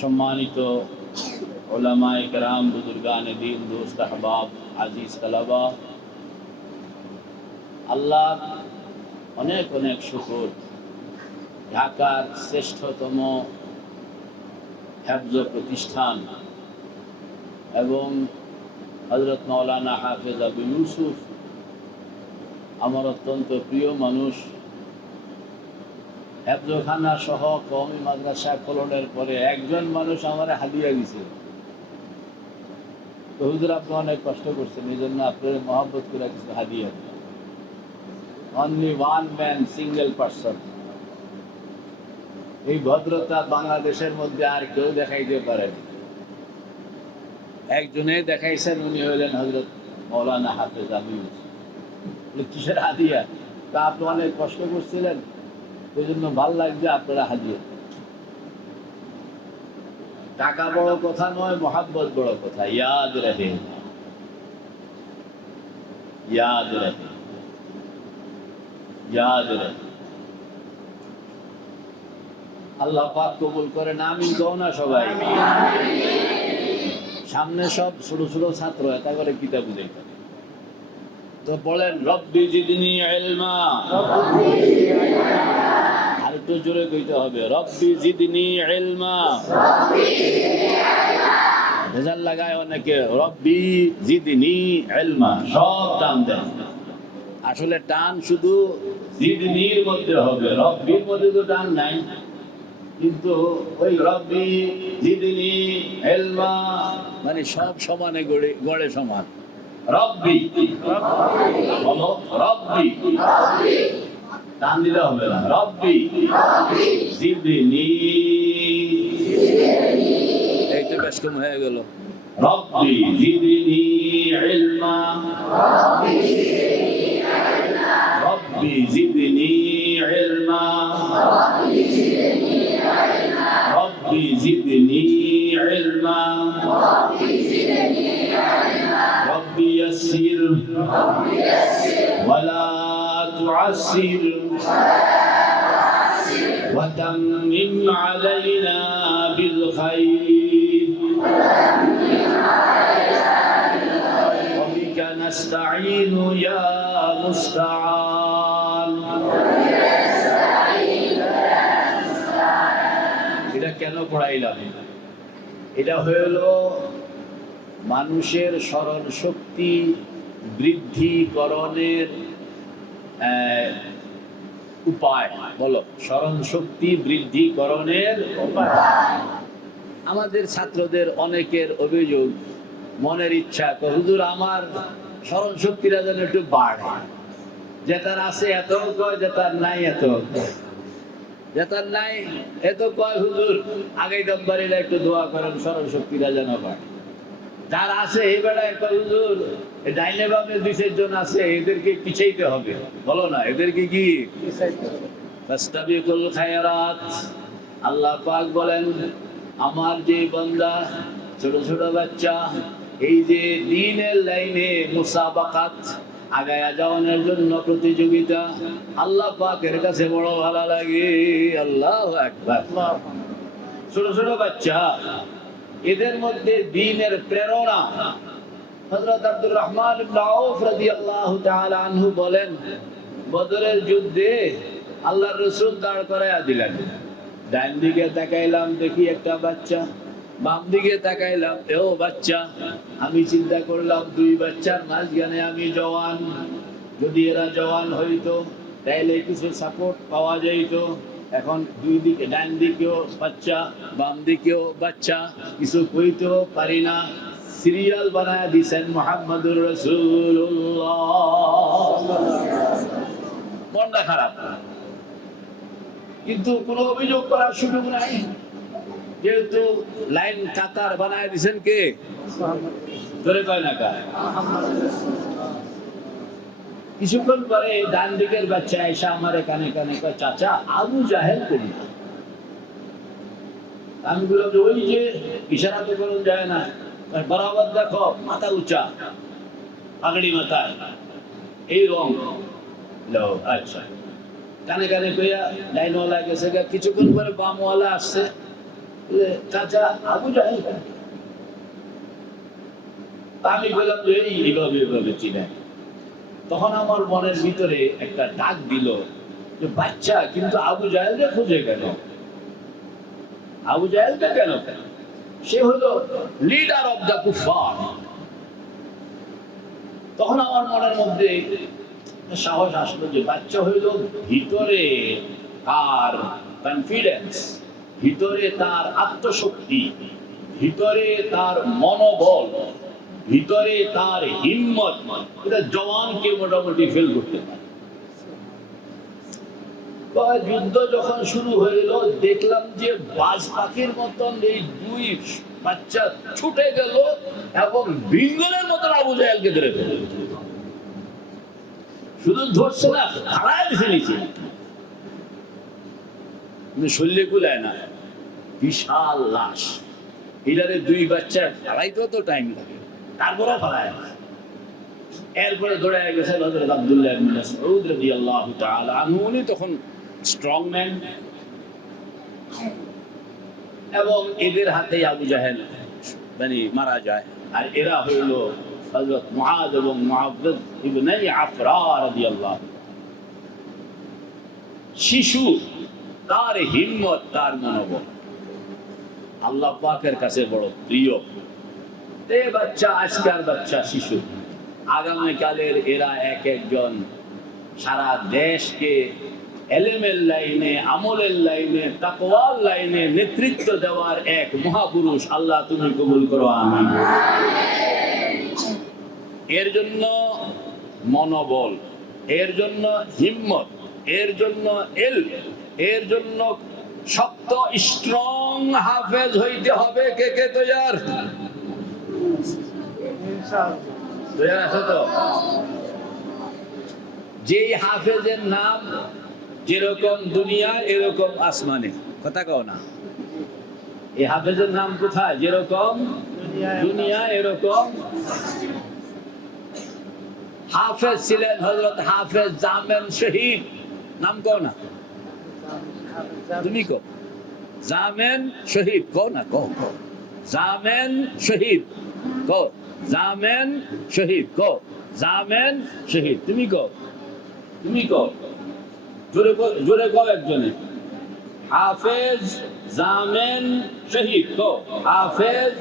সম্মানিত উলামায়ে কেরাম, বুজুর্গানে দ্বীন, দোস্ত আহবাব, আজিজ তালাবা, আল্লাহ অনেক অনেক শুকর। ঢাকার শ্রেষ্ঠতম হেফজ প্রতিষ্ঠান এবং হযরত মাওলানা হাফেজ আবু ইউসুফ আমার অত্যন্ত প্রিয় মানুষ। হেফজখানা সহ কওমি মাদ্রাসা খোলনের পরে একজন মানুষ আমার হাদিয়া দিছে। তো হুজুর, আপনি অনেক কষ্ট করছেন, এই জন্য আপনার মহব্বত করে কিছু হাদিয়া দিলাম। Only one man, single person. এই ভদ্রতা বাংলাদেশের মধ্যে আর কেউ দেখাইতে পারেনি। একজনে দেখাইছেন, উনি হলেন হযরত মাওলানা হাফেজ আবু ইউসুফ। কিসের হাদিয়া? তা আপনি অনেক কষ্ট করছিলেন, এই জন্য ভাল লাগছে আপনারা হাদিয়া। টাকা বড় কথা নয়, মোহাব্বত বড় কথা। ইয়াদ রাখে, ইয়াদ রাখে, ইয়াদ রাখে। আল্লাহ পাক কবুল করেন, আমিন কও না সবাই। সামনে সব ছোট ছোট ছাত্র, এটা করে কিতাব বুঝাইতে, তো বলেন রব্বি জিদনি ইলমা। আর একটু জোরে কইতে হবে, রব্বি জিদনি ইলমা। রেজাল্ট লাগায় অনেকে রব্বি জিদনি ইলমা, সব টান দেয়। আসলে টান শুধু জিদনির মধ্যে হবে, রব্বির মধ্যে তো টান নাই। কিন্তু ওই রব্বি জিদনি ইলমা মানে সব সমানে গড়ে সমান। রব্বি বলো, রব্বি টান দিলে হবে না। রব্বি জিদনি, এই তো বেশ কম হয়ে গেল। রব্বি জিদনি ইলমা, রব্বি জিদনি ইলমা, রব্বি জিদনি ইলমা, ربي يسر ولا تعسر وتمم علينا بالخير وبك نستعين يا مستعان। এটা কেন পড়াইলাম? এটা হলো মানুষের স্মরণ শক্তি বৃদ্ধিকরণের উপায়। বলো, স্মরণ শক্তি বৃদ্ধিকরণের উপায়। আমাদের ছাত্রদের অনেকের অভিযোগ, মনের ইচ্ছা, হুজুর আমার স্মরণ শক্তিটা যেন একটু বাড়ে। যেটার আছে এত কয়, যেটার নাই এত, যেটার নাই এত কয় হুজুর আগাই দমবারিরা একটু দোয়া করেন স্মরণ শক্তিটা যেন বাড়ে। যার আছে এই বেলায় হুজুর ডাইনে বামে 2-4 জন আছে, এদেরকে পিছাইতে হবে। বলো না, এদেরকে কি ফাস্তাবিকুল খায়রাত। আল্লাহ পাক বলেন, আমার যে বান্দা, ছোট ছোট বাচ্চা, এই যে দ্বীনের লাইনে মুসাবাকাত, আগায়া যাওয়ানোর জন্য প্রতিযোগিতা, আল্লাহ পাকের কাছে বড় ভালো লাগে। আল্লাহু আকবার। ছোট ছোট বাচ্চা, এদের মধ্যে দ্বীনের প্রেরণা। হযরত আব্দুর রহমান ইবনে আউফ রাদিয়াল্লাহু তাআলা আনহু বলেন, বদরের যুদ্ধে আল্লাহর রাসূল দাঁড় করায়া দিলেন। ডান দিকে তাকাইলাম, দেখি একটা বাচ্চা, বাম দিকে তাকাইলাম, এও বাচ্চা। আমি চিন্তা করলাম, 2 বাচ্চার মাঝখানে আমি জওয়ান। যদি এরা জওয়ান হইতো তাইলে কিছু সাপোর্ট পাওয়া যাইত। এখন 2 দিকে, ডান দিকেও বাচ্চা, বাম দিকেও বাচ্চা, কিছু কইতেও পারি না। সিরিয়াল বানায় দিছেন মুহাম্মদুর রাসূলুল্লাহ। মনটা খারাপ, কিন্তু কোনো অভিযোগ করার সুযোগ নাই, যেহেতু লাইন কাতার বানায় দিছেন কে? ধরে কয় না কা। কিছুক্ষণ পরে ডান দিকের বাচ্চা এসে আমার কানে কানে কয়, চাচা আবু জাহেল করি। আমি বললাম যে ওই যে ইশারা তো করুন যায় না, বরাবর দেখো, মাথা উঁচা, পাগড়ি মাথায়, এই রং। আচ্ছা, কানে কানে কইয়া ডাইনওয়ালা গেছে। কিছুক্ষণ পরে বামওয়ালা আসছে, চাচা আবু জাহেল কেন? আমি বললাম যে এইভাবে এইভাবে চিনে। তখন আমার মনের ভিতরে একটা ডাক দিল যে বাচ্চা, কিন্তু আবু জাহেলকে খুঁজে কেন? আবু জাহেলকে কেন? সে হলো লিডার অফ দ্য কুফার। তখন আমার মনের মধ্যে সাহস আসলো যে বাচ্চা হইল ভিতরে তার কনফিডেন্স, ভিতরে তার আত্মশক্তি, ভিতরে তার মনোবল, ভিতরে তার হিম্মত, এটা জওয়ানকে মোটামুটি ফেল করতে পারে। যুদ্ধ যখন শুরু হইল দেখলাম যে বাজ পাখির মতন এই দুই বাচ্চা ছুটে গেল এবং বিঙ্গলের মতন আবু জাহেলকে ধরে ফেলল। শুধু ধরছে না, ফাড়ায় দিছে নিচে, শরীরে কুলায় না, বিশাল লাশ। এটারে দুই বাচ্চা ফাড়াইতেও তো টাইম লাগে, তারপরেও ফাড়ায়। এরপরে দৌড়ে গেছে হযরত আব্দুল্লাহ ইবনে মাসউদ রাদিয়াল্লাহু তাআলা আনহু। উনি তখন স্ট্রং ম্যান, এবং এদের হাতে আবু জাহেল মানে মারা যায়। আর এরা হইল হযরত মুআয এবং মুআব্বাদ ইবনে আফরা রাদিয়াল্লাহু। শিশু, তার হিম্মত, তার মনোবল আল্লাহ পাকের কাছে বড় প্রিয়। এই বাচ্চা, আজকাল বাচ্চা, শিশু, আগামীকালের এরা এক একজন সারা দেশকে এলেমের লাইনে, আমলের লাইনে, তাকওয়ার লাইনে নেতৃত্ব দেওয়ার এক মহাপুরুষ। আল্লাহ তুমি কবুল করো, আমিন। এর জন্য মনোবল, এর জন্য হিম্মত, এর জন্য এর জন্য শক্ত স্ট্রং হাফেজ হইতে হবে। কে কে তৈয়ার? তৈয়ার আছো তো? যেই হাফেজের নাম যেরকম দুনিয়া এরকম আসমানে, কথা কও না? এই হাফেজের নাম কোথায়? যেরকম দুনিয়া এরকম। হাফেজ ছিলেন হযরত হাফেজ জামেন শহীদ। নাম কও না? তুমি কো জামেন শহীদ, কও না? কও জামেন শহীদ, কও জামেন শহীদ, কও জামেন শহীদ। তুমি কও, তুমি কও, জোরে জোরে কও একজনে। হাফেজ জামেন শহীদ, কও হাফেজ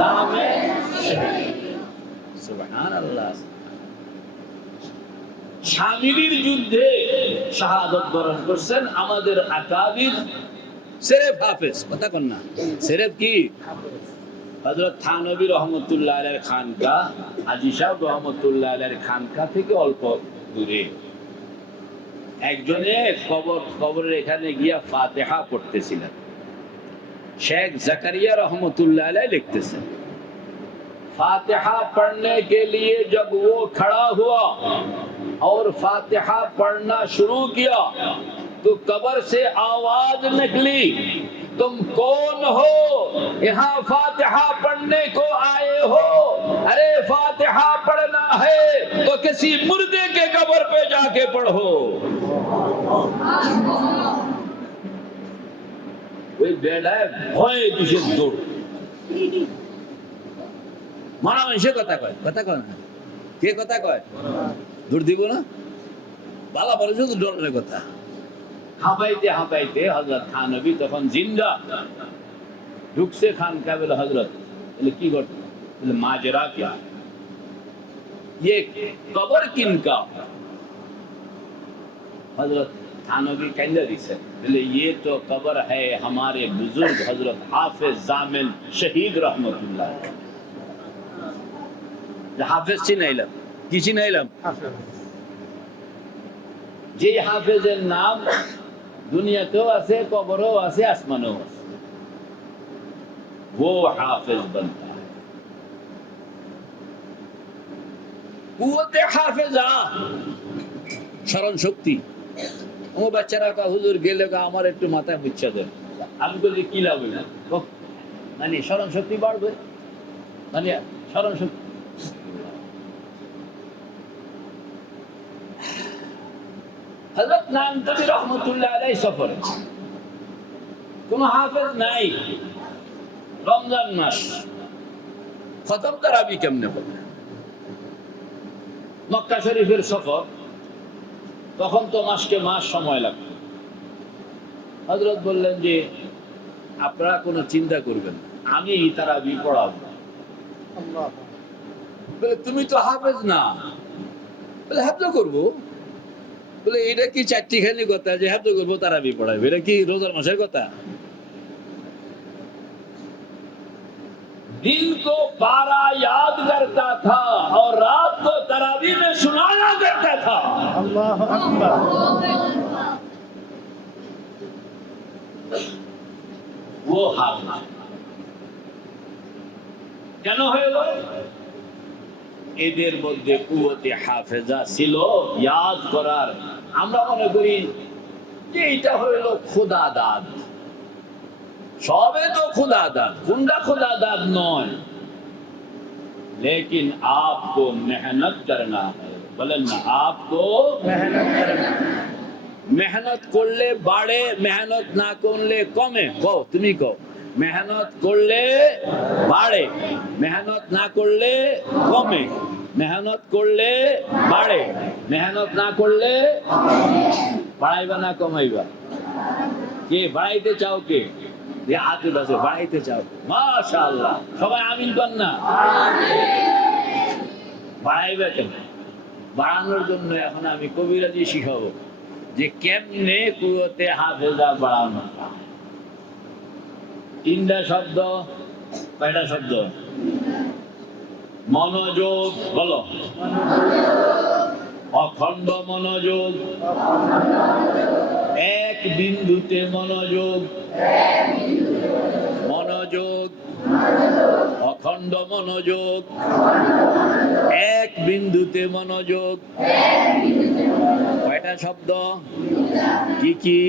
জামেন শহীদ। সুবহানাল্লাহ। শামিলির যুদ্ধে শাহাদত বরণ করছেন আমাদের আকাবির সেরেফ হাফেজ। কথা কন না? সেরেফ কি? হযরত থানবী রহমতুল্লাহ আলাইহির খানকা, হাজী সাহেব রহমতুল্লাহ আলাইহির খানকা থেকে অল্প দূরে একজনে কবরের এখানে গিয়া ফাতিহা পড়তেছিলেন। शेख जकरिया रहमतुल्लाह अलैह लिखते हैं, फातिहा पढ़ने के लिए जब वो खड़ा हुआ और फातिहा पढ़ना शुरू किया तो कब्र से आवाज निकली, तुम कौन हो? यहाँ फातिहा पढ़ने को आए हो? अरे फातिहा पढ़ना है तो किसी मुर्दे के कब्र पे जाके पढ़ो। ওই বেড়ায় ভয়ে দিশে দৌড় মারা মানুষের কথা কয়। কথা কয় না? কে কথা কয়? দৌড় দিব না? বালা বলে শুধু ডরের কথা। হাঁপাইতে হাঁপাইতে হযরত থানবী তখন জিন্দা ঢুকছে খানকা। বলে হযরত, বলে কি ঘটনা? বলে माजरा क्या, ये कब्र किनका? हजरत थानवी कहने दिसे, बोले ये तो कब्र है हमारे बुजुर्ग हजरत हाफिज जामिल शहीद रहमतुल्लाह। हाफिज चिनाइलाम কি চিনাইলাম? যে হাফেজের নাম দুনিয়াতেও আছে, কবরেও আছে, আসমানেও আছে, वो हाफिज बनता है। কুওয়াতে হাফেজা, স্মরণ শক্তি। ও বাচ্চারা কা হুজুর গেলে আমার একটু মাথায় মুচ্ছা দেন। আমি বলি কি লাভ হইল? মানে স্মরণ শক্তি বাড়বে, মানে স্মরণ শক্তি। হযরত নানতবী রহমতুল্লাহ আলাইহি সফরে কোনো হাফেজ নাই, রমজান মাস, খতম তারাবি কেমনে হবে? মক্কা শরীফের সফর, তখন তো মাসকে মাস সময় লাগবে। হযরত বললেন যে আপনারা কোনো চিন্তা করবেন না, আমি তারাবি পড়াবো। বলে তুমি তো হাফেজ না। বলে হাফজ করবো। বলে এটা কি চারটিখানি কথা যে হাফজ করবো তারাবি পড়াবো? এটা কি রোজার মাসের কথা? दिन को पारा याद करता था और रात को तरावी में सुनाया करता था। अल्लाह अकबर। वो हाफिज কেন হয়ে গেল? এদের মধ্যে কুওয়াতে হাফেজা ছিল, ইয়াদ করার। আমরা মনে করি যে এটা হইল খোদা দাদ, সবে তো खुदा दाद, कुंडा खुदा दाद नॉन, लेकिन आपको मेहनत करना है। बोलें ना, आपको मेहनत করলে বাড়ে, মেহনত না করলে কমে। কও, তুমি কও। মেহনত করলে বাড়ে, মেহনত না করলে কমে। মেহনত করলে বাড়ে, মেহনত না করলে বাড়াইবা না কমাইবা? কে বাড়াইতে চাও? কে হাতে বাজে বাড়াইতে চাও? মাশাআল্লাহ, সবাই আমিন কর না। বাড়াইবে কেন? বাড়ানোর জন্য এখন আমি কবিরাজি শিখাবো যে কেমনে কুওয়াতে হাফেজা বাড়ানো। তিনটা শব্দ, কয়টা শব্দ? মনোযোগ, বলো। অখণ্ড মনোযোগ, এক বিন্দুতে মনোযোগ। মনোযোগ, অখণ্ড মনোযোগ, এক বিন্দুতে মনোযোগ। কয়টা শব্দ? কি কি?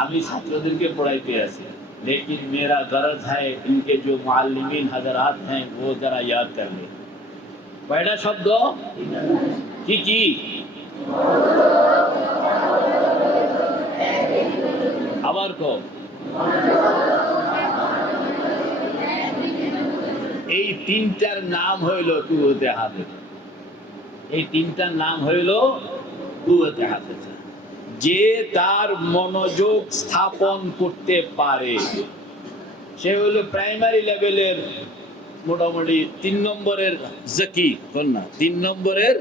আমি ছাত্রদেরকে পড়াইতে আছি, लेकिन मेरा गर्ज है इनके जो मुअल्लिमीन हजरात हैं वो जरा याद कर ले। कयटा शब्द? কি কি? আবার কো। এই তিনটার নাম হইল কুওয়াতে হাফেজা। এই তিনটার নাম হইল কুওয়াতে হাফেজা। যে তার মনোযোগ স্থাপন করতে পারে সে হলো প্রাইমারি লেভেলের মোটামুটি 3 নম্বরের জাকি, না 3 নম্বরের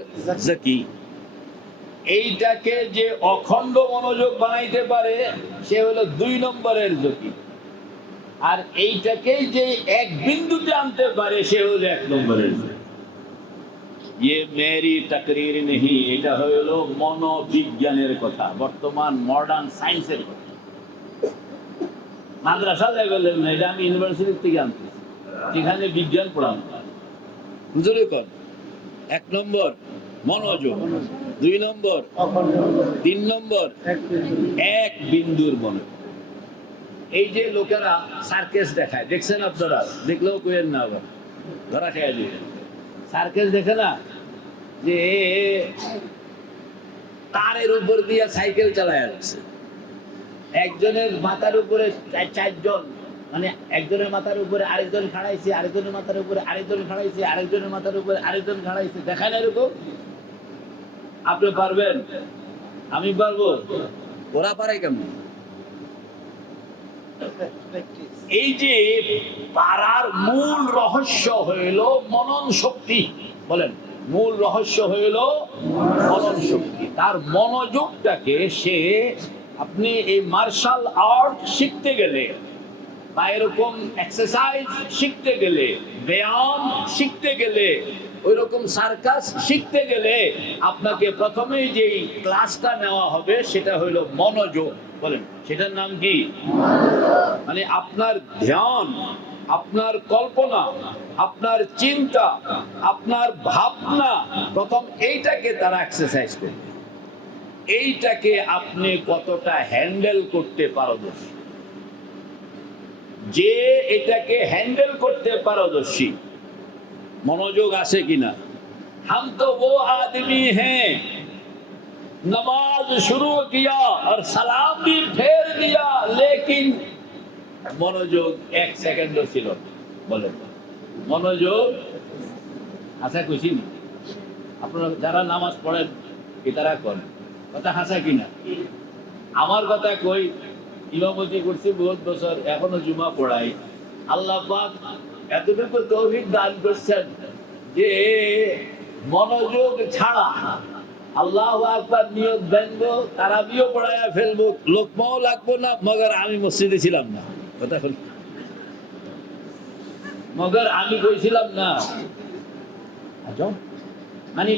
জাকি। এইটাকে যে অখণ্ড মনোযোগ বানাইতে পারে সে হলো 2 নম্বরের জাকি। আর এইটাকে যে এক বিন্দুতে আনতে পারে সে হলো 1 নম্বরের জাকি। ये मेरी तकरीर नहीं, এটা হলো মনোবিজ্ঞানের কথা, বর্তমান মডার্ন সায়েন্সের কথা। মাদ্রাসা লেভেলের না, এটা আমি ইউনিভার্সিটি থেকে আনতেছি, সেখানে বিজ্ঞান পড়ানো হয়। বুঝলে কোন? 1 নম্বর মনোযোগ, 2 নম্বর, 3 নম্বর এক বিন্দুর মনোযোগ। এই যে লোকেরা সার্কাস দেখায়, দেখছেন আপনারা? দেখলেও কইেন না, আবার ধরা খেয়ে দিবেন। সার্কাস দেখে না যে তারের উপর দিয়ে সাইকেল চালায় যাচ্ছে, একজনের মাথার উপরে 4জন, মানে একজনের মাথার উপরে আরেকজন খাড়াইছে, আরেকজনের মাথার উপরে আরেকজন খাড়াইছে, আরেকজনের মাথার উপরে আরেকজন খাড়াইছে। দেখায় না এরকম? আপনি পারবেন? আমি পারবো? ওরা পারে কেমন? এই যে পারার মূল রহস্য হইল মনন শক্তি। বলেন, মূল রহস্য হইল মনন শক্তি। তার মনোযোগটাকে সে, আপনি এই মার্শাল আর্ট শিখতে গেলে বা এরকম এক্সারসাইজ শিখতে গেলে, ব্যায়াম শিখতে গেলে, ওই রকম সার্কাস শিখতে গেলে আপনাকে প্রথমেই যে ক্লাসটা নেওয়া হবে সেটা হইল মনোযোগ। বলেন, সেটার নাম কি? মানে আপনার ধ্যান, আপনার কল্পনা, আপনার চিন্তা, আপনার ভাবনা, প্রথম এইটাকে তারা এক্সারসাইজ করবে। এইটাকে আপনি কতটা হ্যান্ডেল করতে পারদর্শী, যে এটাকে হ্যান্ডেল করতে পারদর্শী, মনোযোগ আছে কিনা। हम तो वो आदमी हैं नमाज शुरू किया और सलाम भी फेर दिया, लेकिन মনোযোগ এক সেকেন্ডও ছিল না। বলেন মনোযোগ হাসা খুশি না? আপনারা যারা নামাজ পড়েন কি তারা করেন কথা হাসা কিনা? আমার কথা কই, ইমামতি করছি বহুত বছর, এখনো জুমা পড়াই। আল্লাহ পাক এতটুকু তৌফিক দান করছেন যে মনোযোগ ছাড়া আল্লাহু আকবার নিয়ত বাঁধবো, তারাবিও পড়ায়া ফেলবো, লোকমাও লাগবো না, মগর আমি মসজিদে ছিলাম না। কথা হল মগর আমি কইছিলাম না। মানে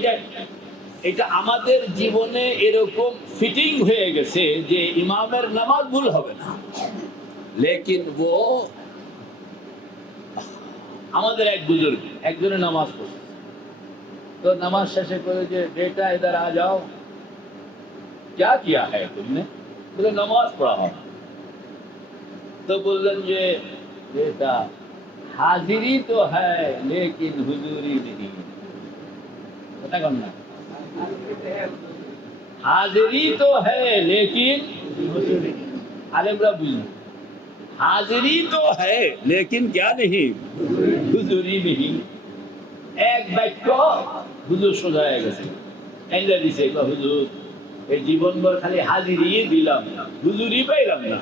এটা আমাদের জীবনে এরকম ফিটিং হয়ে গেছে যে ইমামের নামাজ ভুল হবে না, লেকিন ও আমাদের এক বুজুর্গ একজনে নামাজ পড়ছে, তো নামাজ শেষে করে যে বেটা इधर आ जाओ, क्या किया है तुमने? बोले नमाज पढ़ा हो। तो बोलन যে बेटा हाजिरी तो है लेकिन हुजूरी नहीं। पता कौन ना हाजिरी तो है लेकिन हुजूरी नहीं। आलिमरा बुझे हाजिरी तो है लेकिन क्या नहीं, हुजूरी नहीं। এক বাক্য হুজুর সোজা হয়ে গেছে, এন্ডা দিছে হুজুর এই জীবনভর খালি হাজিরি দিলাম, হুজুরি পাইলাম না।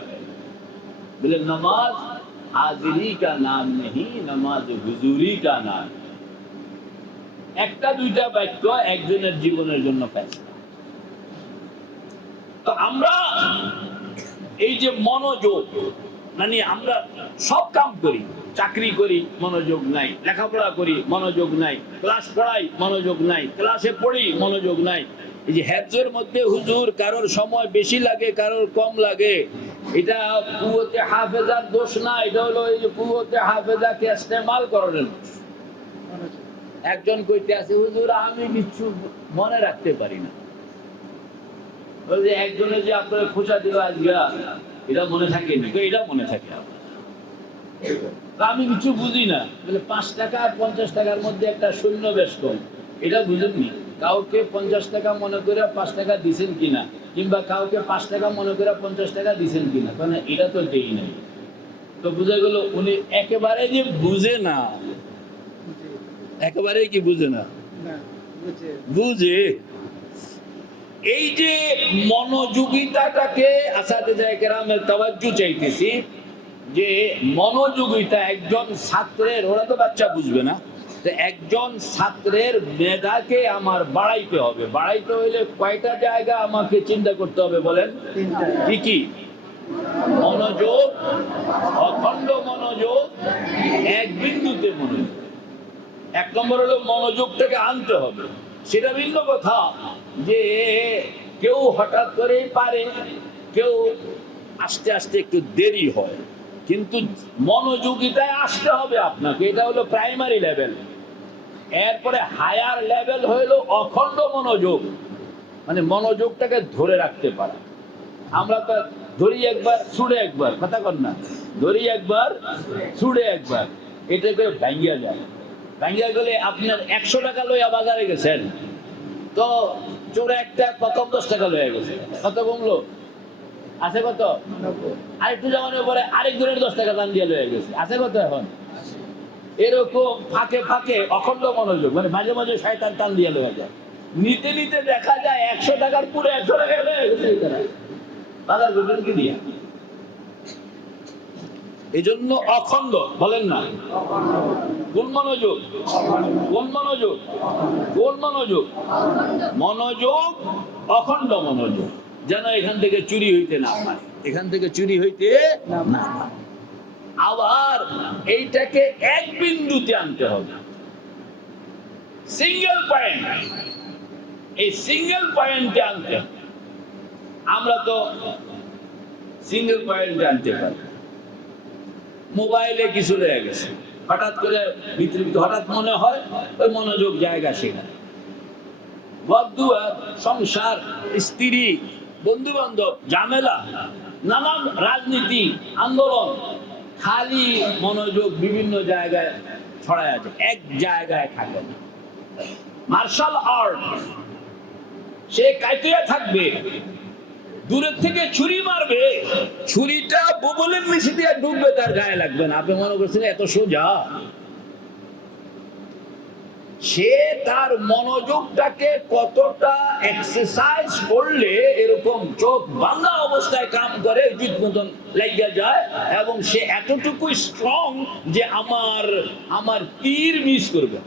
বলে नमाज हाजिरी का नाम नहीं, नमाज हुजूरी का नाम। একটা দুইটা বাক্য একজনের জীবনের জন্য ফেসলা। তো আমরা এই যে মনোযোগ, মানে আমরা সব কাম করি, চাকরি করি মনোযোগ নাই, লেখাপড়া করি মনোযোগ নাই, ক্লাস পড়াই মনোযোগ নাই, ক্লাসে পড়ি মনোযোগ নাই। এই যে হেফজের মধ্যে হুজুর কারোর সময় বেশি লাগে, কারোর কম লাগে, এটা কুওয়াতে হাফেজার দোষ না, এটা হলো এই যে কুওয়াতে হাফেজাকে ইস্তেমাল করার দোষ। একজন কইতে আছে হুজুর আমি কিছু মনে রাখতে পারি না। ওই যে একজনে যে আপনার খোঁচা দিল আজকে, এটা মনে থাকে না, এটা মনে থাকে আমি কিছু বুঝি না। বলে 5 টাকা আর 50 টাকার মধ্যে একটা শূন্য বেশ কম, এটা বুঝেননি। কাউকে 50 টাকা মনে করে 5 টাকা দিছেন কিনা, কিংবা কাউকে 5 টাকা মনে করে 50 টাকা দিছেন কিনা, কারণ এটা তো দেই নাই। তো বুঝে গেল উনি একেবারে যে বুঝে না, একেবারে কি বুঝে না, বুঝে। এই যে মনোযোগিতাটাকে আসাতিজা কেরামের তাওয়াজ্জু চাইতেছি, যে মনোযোগিতা একজন ছাত্রের, ওরা তো বাচ্চা বুঝবে না, তো একজন ছাত্রের মেধাকে আমার বাড়াইতে হবে। বাড়াইতে হইলে কয়টা জায়গা আমাকে চিন্তা করতে হবে বলেন? কি কি? মনোযোগ, অখণ্ড মনোযোগ, এক বিন্দুতে মনোযোগ। 1 নম্বর হলো মনোযোগটাকে আনতে হবে। সেটা ভিন্ন কথা যে কেউ হঠাৎ করেই পারে, কেউ আস্তে আস্তে একটু দেরি হয়, কিন্তু মনোযোগিতায় আসতে হবে আপনাকে। এটা হলো প্রাইমারি লেভেল। এরপরে হায়ার লেভেল হইল অখণ্ড মনোযোগ, মানে মনোযোগটাকে ধরে রাখতে পারা। আমরা তো ধরি একবার ছুড়ে একবার, কথা কর না, ধরি একবার ছুড়ে একবার, এটাকে ভাঙ্গিয়া যায়। ভাঙ্গিয়া গেলে আপনার 100 টাকা লইয়া বাজারে গেছেন, তো চোরে একটা প্রথম 10 টাকা লইয়া গেছে, কত কমলো? আছে কত? আরেকটু জমানোর পরে আরেকজনের 10 টাকা দান দিয়ে লয়ে গেছে, আছে কত এখন? এরকম ফাঁকে ফাঁকে অখণ্ড মনোযোগ, মানে মাঝে মাঝে শয়তান টান দিয়ে লয়ে যায়। নিতে নিতে দেখা যায় 100 টাকার পুরো 100 টাকা লয়ে গেছে, বাজার করবেন কি দিয়া? এই জন্য অখণ্ড বলেন না, কোন মনোযোগ? কোন মনোযোগ? কোন মনোযোগ? মনোযোগ অখণ্ড মনোযোগ, যেন এখান থেকে চুরি হইতে না পারে, এখান থেকে চুরি হইতে না পারে। আবার এইটাকে এক বিন্দুতে আনতে হবে, সিঙ্গেল পয়েন্ট। এই সিঙ্গেল পয়েন্টে আনতে হবে। আমরা তো সিঙ্গেল পয়েন্টে আনতে পারি। মোবাইলে কিছু লেগে গেছে, হঠাৎ করে ভিতরে হঠাৎ মনে হয় ওই মনোযোগ জায়গা সেখানে। ঘর-দুয়ার, সংসার, স্ত্রী, বন্ধু বান্ধব, ঝামেলা, নানান রাজনীতি, আন্দোলন, খালি মনোযোগ বিভিন্ন জায়গায় ছড়ায় আছে, এক জায়গায় থাকে না। মার্শাল আর্ট, সে কাইতুয়া থাকবে, দূরের থেকে ছুরি মারবে, ছুরিটা বুবুলের নিচে দিয়ে ডুববে, তার গায়ে লাগবে না। আপনি মনে করছেন এত সোজা? সে তার মনোযোগটাকে কতটা এক্সারসাইজ করলে এরকম চোখ বাঁধা অবস্থায় কাম করে, উচিত মতন লাগিয়া যায়, এবং সে এতটুকু স্ট্রং যে আমার তীর মিস করবে।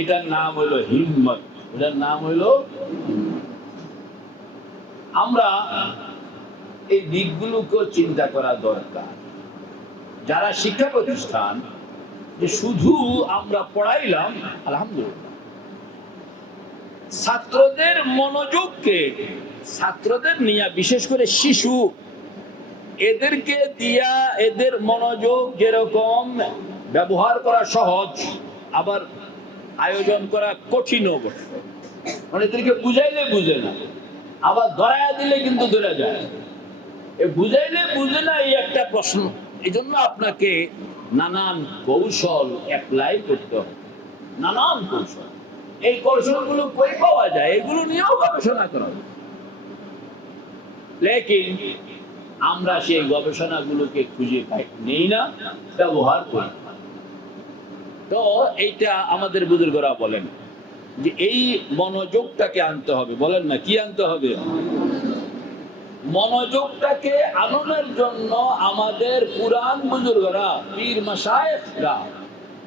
এটার নাম হইল হিম্মত, এটার নাম হইল। আমরা এই দিকগুলোকেও চিন্তা করা দরকার। যারা শিক্ষা প্রতিষ্ঠান, যে শুধু আমরা পড়াইলাম, আলহামদুলিল্লাহ, ছাত্রদের মনোযোগকে, ছাত্রদের নিয়ে, বিশেষ করে শিশু, এদেরকে দিয়া এদের মনোযোগ যেরকম ব্যবহার করা সহজ, আবার আয়োজন করা কঠিনও বটে। মানে এদেরকে বুঝাইলে বুঝে না, আবার ধরাইয়া দিলে কিন্তু ধরে যায়। বুঝাইলে বুঝে না, এই একটা প্রশ্ন। এই জন্য আপনাকে নানান কৌশল অ্যাপ্লাই করতে হবে, নানান কৌশল। এই কৌশলগুলো কই পাওয়া যায়? এগুলো নিয়েও গবেষণা করা হবে, লেকিন আমরা সেই গবেষণাগুলোকে খুঁজে পাই, নেই না, ব্যবহার করি। তো এইটা আমাদের বুজুর্গরা বলেন যে এই মনোযোগটাকে আনতে হবে। বলেন না, কি আনতে হবে? মনোযোগটাকে আননের জন্য আমাদের পুরান বুজুর্গরা, পীর মাশায়েখরা,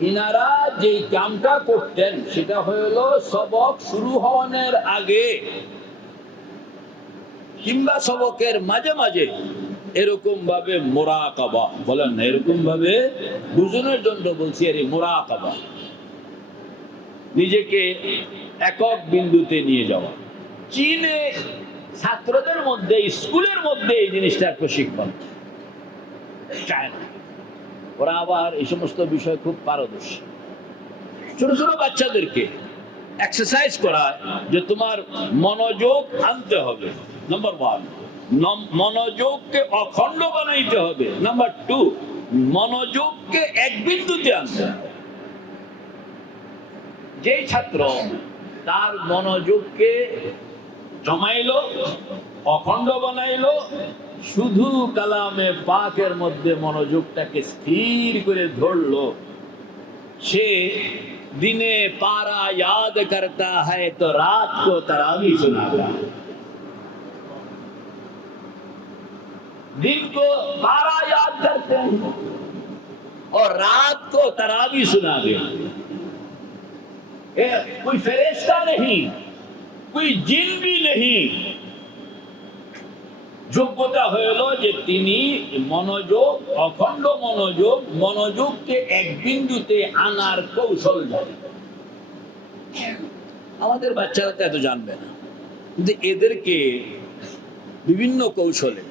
ইনারা যে কামটা করতেন সেটা হলো সবক শুরু হওয়ার আগে কিংবা সবকের মাঝে মাঝে এরকম ভাবে মুরাকাবা, বলেন না, এরকম ভাবে বুঝানোর জন্য বলছি, আরে মুরাকাবা, নিজেকে একক বিন্দুতে নিয়ে যাওয়া। চীনে ছাত্রদের মধ্যে, স্কুলের মধ্যে এই জিনিসটার প্রশিক্ষণ চায় না। ওরা আবার এই সমস্ত বিষয় খুব পারদর্শী। ছোট ছোট বাচ্চাদেরকে এক্সারসাইজ করায় যে তোমার মনোযোগ আনতে হবে। নাম্বার 1, মনোযোগকে অখণ্ড বানাইতে হবে। নাম্বার 2, মনোযোগকে এক বিন্দুতে আনতে হবে। যে ছাত্র তার মনোযোগকে জমাইলো, অখণ্ড বানাইলো, শুধু কালামে পাকের মধ্যে মনোযোগটাকে স্থির করে ধরলো, সে দিনে পারা याद करता है तो रात को तरावी सुनाता। दिन को पारा याद करते हैं और रात को तरावी सुनाते। कोई फरिश्ता नहीं, कोई जिन भी नहीं, যোগ্যতা হলো যে তিনি মনোযোগ, অখণ্ড মনোযোগ, মনোযোগকে এক বিন্দুতে আনার কৌশল জানে। আমাদের বাচ্চারা তো এত জানবে না, কিন্তু এদেরকে বিভিন্ন কৌশলে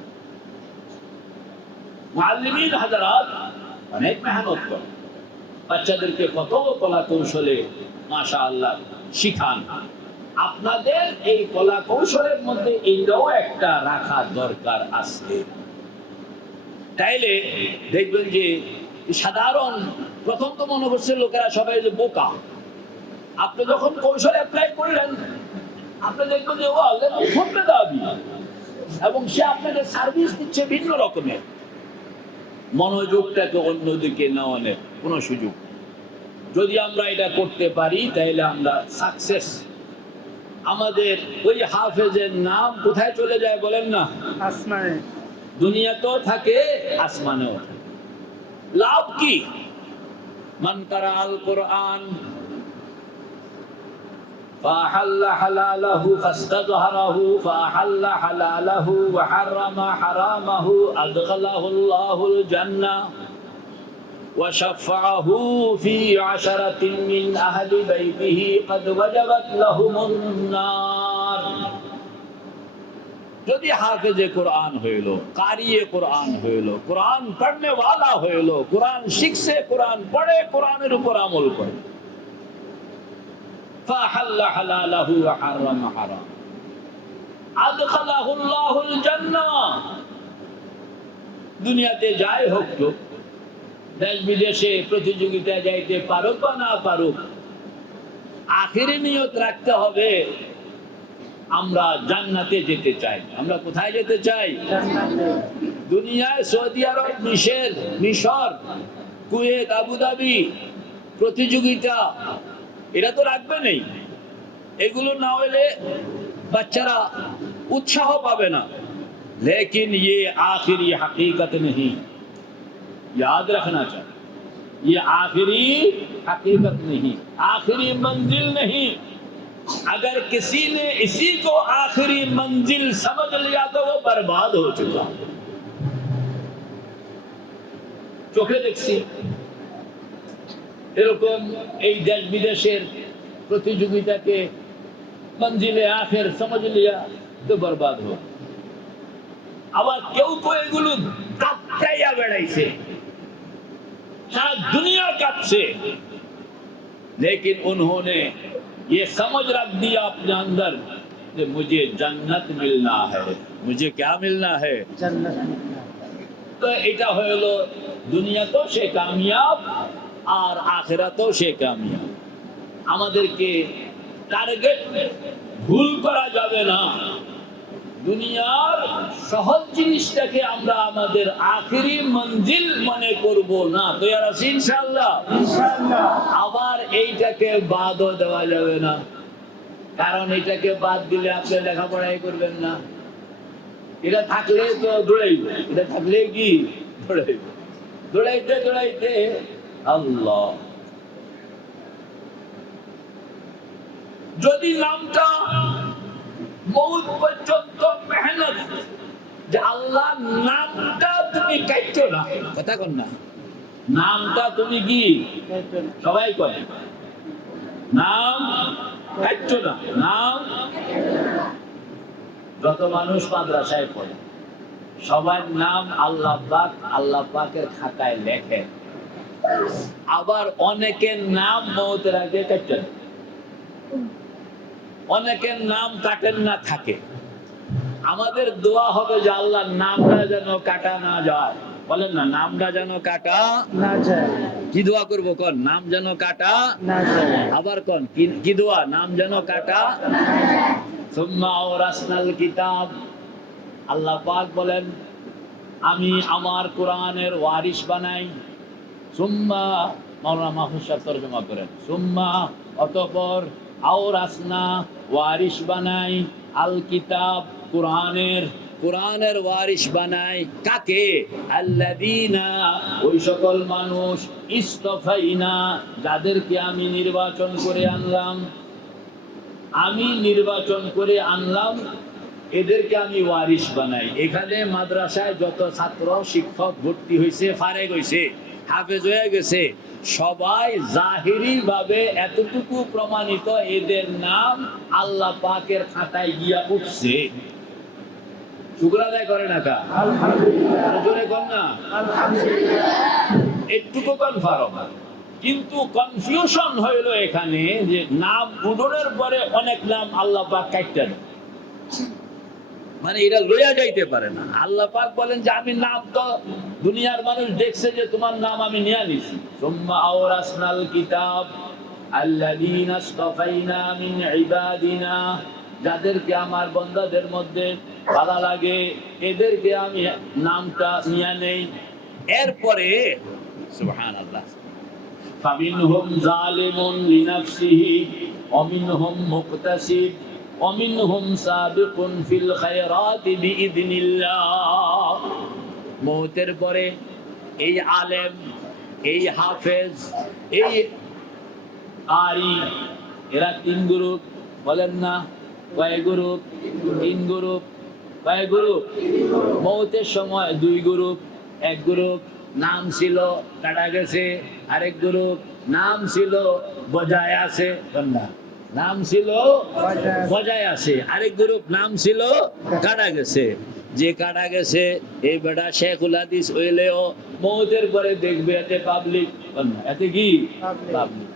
মুআল্লিমিন হাজারাত অনেক মেহনত করে, বাচ্চাদেরকে কত কলা কৌশলে মাশাআল্লাহ শিখান। আপনাদের এই কলা কৌশলের মধ্যে এইটাও একটা রাখা দরকার আছে। তাইলে দেখবেন যে সাধারণ, প্রথম তো মনে করছে লোকেরা সবাই যে বোকা। আপনি যখন কৌশল অ্যাপ্লাই করলেন, আপনি দেখবেন যে ও আল্লাহ ঘটবে দাবি, এবং সে আপনাকে সার্ভিস দিচ্ছে ভিন্ন রকমের। মনোযোগটাকে অন্যদিকে নেওয়ানোর কোনো সুযোগ নেই। যদি আমরা এটা করতে পারি তাহলে আমরা সাকসেস। আমাদের ওই হাফেজের নাম কোথায় চলে যায় বলেন না? আসমানে। দুনিয়াতেও থাকে, আসমানেও থাকে। লাভ কি? মান কারাল কোরআন ফাহাল্লা হালালাহু ফাস্তাযহারাহু ফাহাল্লা হালালাহু ওয়া হারামা হারামাহু আদখালাহুল্লাহুল জান্নাহ وشفعه في 10 من أهل بيته قد وجبت لهم النار। যদি হাফেজে কোরআন হইল, কারিয়ে কোরআন হইল, কোরআন পড়নে वाला হইল, কোরআন শিখছে, কোরআন পড়ে, কোরআনের উপর আমল করে, فحل حلاله وحرم حرام أدخله الله الجنة। দুনিয়াতে যাই হোক, তো দেশ বিদেশে প্রতিযোগিতা যাইতে পারুক বা না পারুক, আখেরি নিয়ত রাখতে হবে আমরা জান্নাতে যেতে চাই। আমরা কোথায় যেতে চাই? দুনিয়ায় সৌদি আরব, মিশর, কুয়েত, আবুধাবি প্রতিযোগিতা এটা তো রাখবে নেই। এগুলো না হলে বাচ্চারা उत्साह पावे ना। लेकिन ये आखिरी हकीकत नहीं, याद रखना चाहिए। ये आखिरी हकीकत नहीं, आखिरी मंजिल नहीं। अगर किसी ने इसी को आखिरी मंजिल समझ लिया तो वो बर्बाद हो चुका। চোখে দেখছি এরকম এই দেশ বিদেশের প্রতিযোগিতাকে मंजिले आखिर समझ लिया तो बर्बाद हो। আবার কেউ তো এগুলো কাঁপতাইয়া বেড়াইছে, सारा दुनिया कांपसे, लेकिन उन्होंने ये समझ रख दिया अपने अंदर कि मुझे जन्नत मिलना है। मुझे क्या मिलना है? जन्नत। तो এটা হলো দুনিয়া তো সে কামিয়াব আর আখিরাতও সে কামিয়াব। আমাদেরকে টার্গেট ভুল করা যাবে না। দুনিয়ার সহজ জিনিসটাকে আমরা আমাদের আখেরি মঞ্জিল মনে করব না। তৈরি আছি ইনশাআল্লাহ? ইনশাআল্লাহ। আবার এইটাকে বাদও দেওয়া যাবে না, কারণ এটাকে বাদ দিলে আপনি লেখাপড়াই করবেন না। এটা থাকলে তো দৌড়াইবে, এটা থাকলে কি দৌড়াইবে, দৌড়াইতে দৌড়াইতে আল্লাহ। যদি নামটা মৌত পর্যন্ত মেহনত, যে আল্লাহ নামটা তুমি কাটছো না, কথা কন না, নামটা তুমি কি সবাই করে নাম কাটছো না, নাম। যত মানুষ মাদ্রাসায় পড়ে সবার নাম আল্লাহ পাকের খাতায় লেখে, আবার অনেকের নাম মৌতের আগে কাটছে না, অনেকের নাম কাটেন না থাকে। আমাদের দোয়া হবে যে আল্লাহর নামটা যেন কাটা না যায়। বলেন না, নামটা যেন কাটা না যায়। কি দোয়া করবো কোন? নাম যেন কাটা না যায়। আবার কোন কি দোয়া? নাম যেন কাটা। সুম্মা আওরাসনাল কিতাব, আল্লাহ পাক বলেন আমি আমার কোরআনের ওয়ারিস বানাই। সুম্মা মাওলানা মাহফুজ সাহেব তরজমা করেন, সুম্মা অতঃপর আওরাসনা ওয়ারিস বানাই আল কিতাব, কোরআনের ওয়ারিস বানাই কাকে? আল্লাযীনা, ওই সকল মানুষ, ইসতাফাইনা, যাদেরকে আমি নির্বাচন করে আনলাম, এদেরকে আমি ওয়ারিস বানাই। এখানে মাদ্রাসায় যত ছাত্র শিক্ষক ভর্তি হয়েছে, ফারেগ হয়েছে, হাফেজ হয়ে গেছে, সবাই জাহিরি ভাবে এতটুকু প্রমাণিত এদের নাম আল্লাহ পাকের খাতায় গিয়া উঠছে। শুকর আদায় করে না কা? আলহামদুলিল্লাহ। জোরে কর না আলহামদুলিল্লাহ। একটুকু কনফার্ম, কিন্তু কনফিউশন হইল এখানে যে নাম উঠোনের পরে অনেক নাম আল্লাহ পাক কাটতে দেন, মানে এটা লইয়া যাইতে পারে না। আল্লাহ পাক বলেন যে আমি নাম তো দুনিয়ার মানুষ দেখছে যে তোমার নাম আমি নিয়ে নিছি। সুম্মা আওরাসনাল কিতাব আল্লাযীনা ইসতাফাইনা মিন ইবাদিনা, যাদেরকে আমার বান্দাদের মধ্যে ভালো লাগে এদেরকে আমি নামটা নিয়ে নেই। এরপরে সুবহানাল্লাহ, ফামিনহুম যালিমুন লিনাফসিহি ওয়া মিনহুম মুকতাসিব ওয়া মিনহুম সাবিকুন ফিল খায়রাতি বিইذনিল্লাহ। মওতের পরে এই আলেম, এই হাফেজ, এই কারি, এরা তিন গ্রুপ। বলেন না কয় গ্রুপ? তিন গ্রুপ। কয় গ্রুপ? মওতের সময় দুই গ্রুপ। এক গ্রুপ নাম ছিল কাটা গেছে, আরেক গ্রুপ নাম ছিল বজায় আছে, নাম ছিল বজায় আছে, আরেক গ্রুপ নাম ছিল কাটা গেছে। যে কাটা গেছে এই বেটা শেখুল হাদিস হইলেও মওতের পরে দেখবে এতে পাবলিক, এতে কি পাবলিক।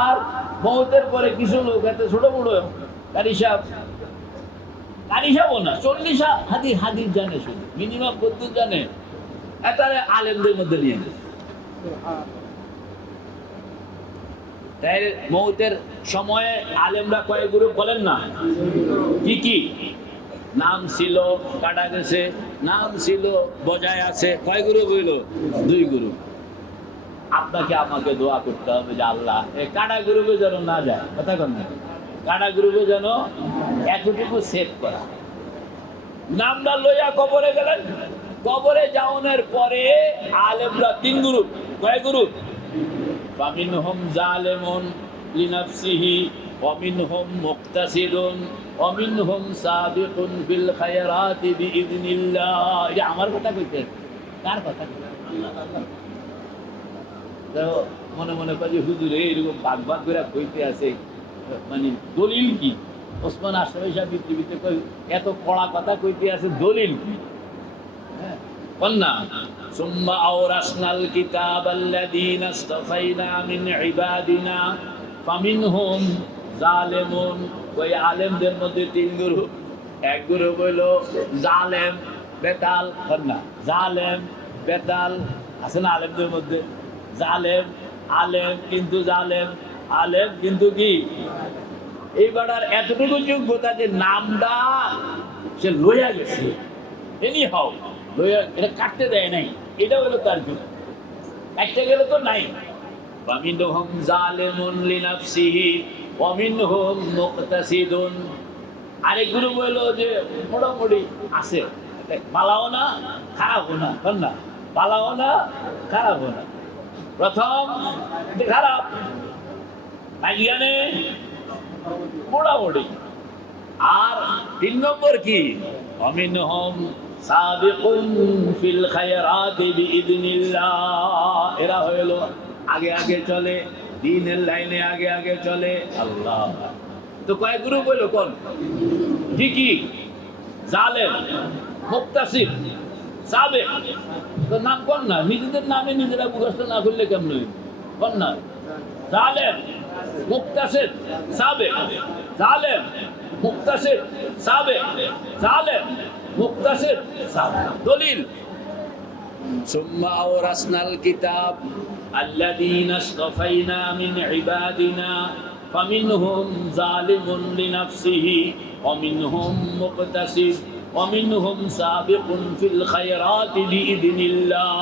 আর মওতের পরে কিছু লোক এতে ছোট বড় কারি সাহেবও না, 40 হাদিস জানে, শুধু মিনিমাম 32 জানে, এটা আলেমদের মধ্যে নিয়ে গেছে। তাই মৌতের সময়ে আলেমরা কয় গ্রুপ বলেন না? কি কি নাম ছিল কাটা গেছে, নাম ছিল বজায় আছে, কয় গ্রুপ হইল? 2 গ্রুপ। আপনাকে আমাকে দোয়া করতে হবে যে আল্লাহ এই কাটা গ্রুপে যেন না যায়, কথা কন না, কাটা গ্রুপে যেন এতটুকু সেভ করা। নামটা লইয়া কবরে গেলেন, কবরে যাওয়ানোর পরে আলেমরা 3 গ্রুপ। কয় গ্রুপ? ফামিনহুম জালিমুন লিনাফসিহি ওয়া মিনহুম মুকতাসিদুন ওয়া মিনহুম সাবিকুন ফিল খায়রাতি বিইذنিল্লাহ। এটা আমার কথা কইতে, কার কথা? তো মনে মনে কয় হুজুর এইরকম ভাগ ভাগ করে কইতে আছে, মানে দলিল কি? ওসমান আশরাফি সাহেব পৃথিবীতে কই এত কড়া কথা কইতে আছে, দলিল কি? হ্যাঁ কন্যা সুম্মা আওরাসনাল কিতাবাল্লাযীনা ইসতাফাইনা মিন ইবাদিনা ফামিনহুম জালিমুন। ওই আলেমদের মধ্যে 3 গ্রুপ। এক গ্রুপ হইল জালেম বেতাল, কন্যা জালেম বেতাল আছে না আলেমদের মধ্যে? জালেম আলেম কিন্তু জালেম, আলেম কিন্তু কি? এইবার এতটুকু যোগ্যতা যে নামটা সে লইয়া গেছে, এনি হাও লইয়া, এটা কাটতে দেয় নাই, এটা হলো তার যুগ। কাটতে গেলে তো নাই। ফামিনহুম জালিমুন লিনাফসিহি ওয়া মিনহুম মুকতাসিদুন। আরেক গ্রুপ হইল যে মোটামুটি আছে, ভালোও না খারাপও না, না ভালোও না খারাপও না। প্রথম খারাপ আজ্ঞানে মোটামুটি। আর 3 নম্বর কি? অমিনহুম সাবিকুন ফিল খায়রাতি বিইذنিল্লাহ। এরা হলো আগে আগে চলে, দ্বীনের লাইনে আগে আগে চলে। আল্লাহ। তো কয় গ্রুপ হইল? কোন কি কি? জালেম, মুকতাসিদ, সাবেক। তো নাম কোন না? নিজেদের নামে নিজেরা মুখস্থ না করলে কেমন হইল? কোন না? জালেম, মুকতাসিদ, সাবেক, জালেম, মুকতাসিদ, সাবেক, জালেম, মুকতাসিদ, সাবেক। দলিল সুম্মা আওরাসনাল কিতাব আল্লাযীনা ইসতাফাইনা মিন ইবাদিনা ফামিনহুম জালিমুন লিনাফসিহি ওয়া মিনহুম মুকতাসিদ ওয়া মিনহুম সাবিকুন ফিল খায়রাতি বিইذنিল্লাহ।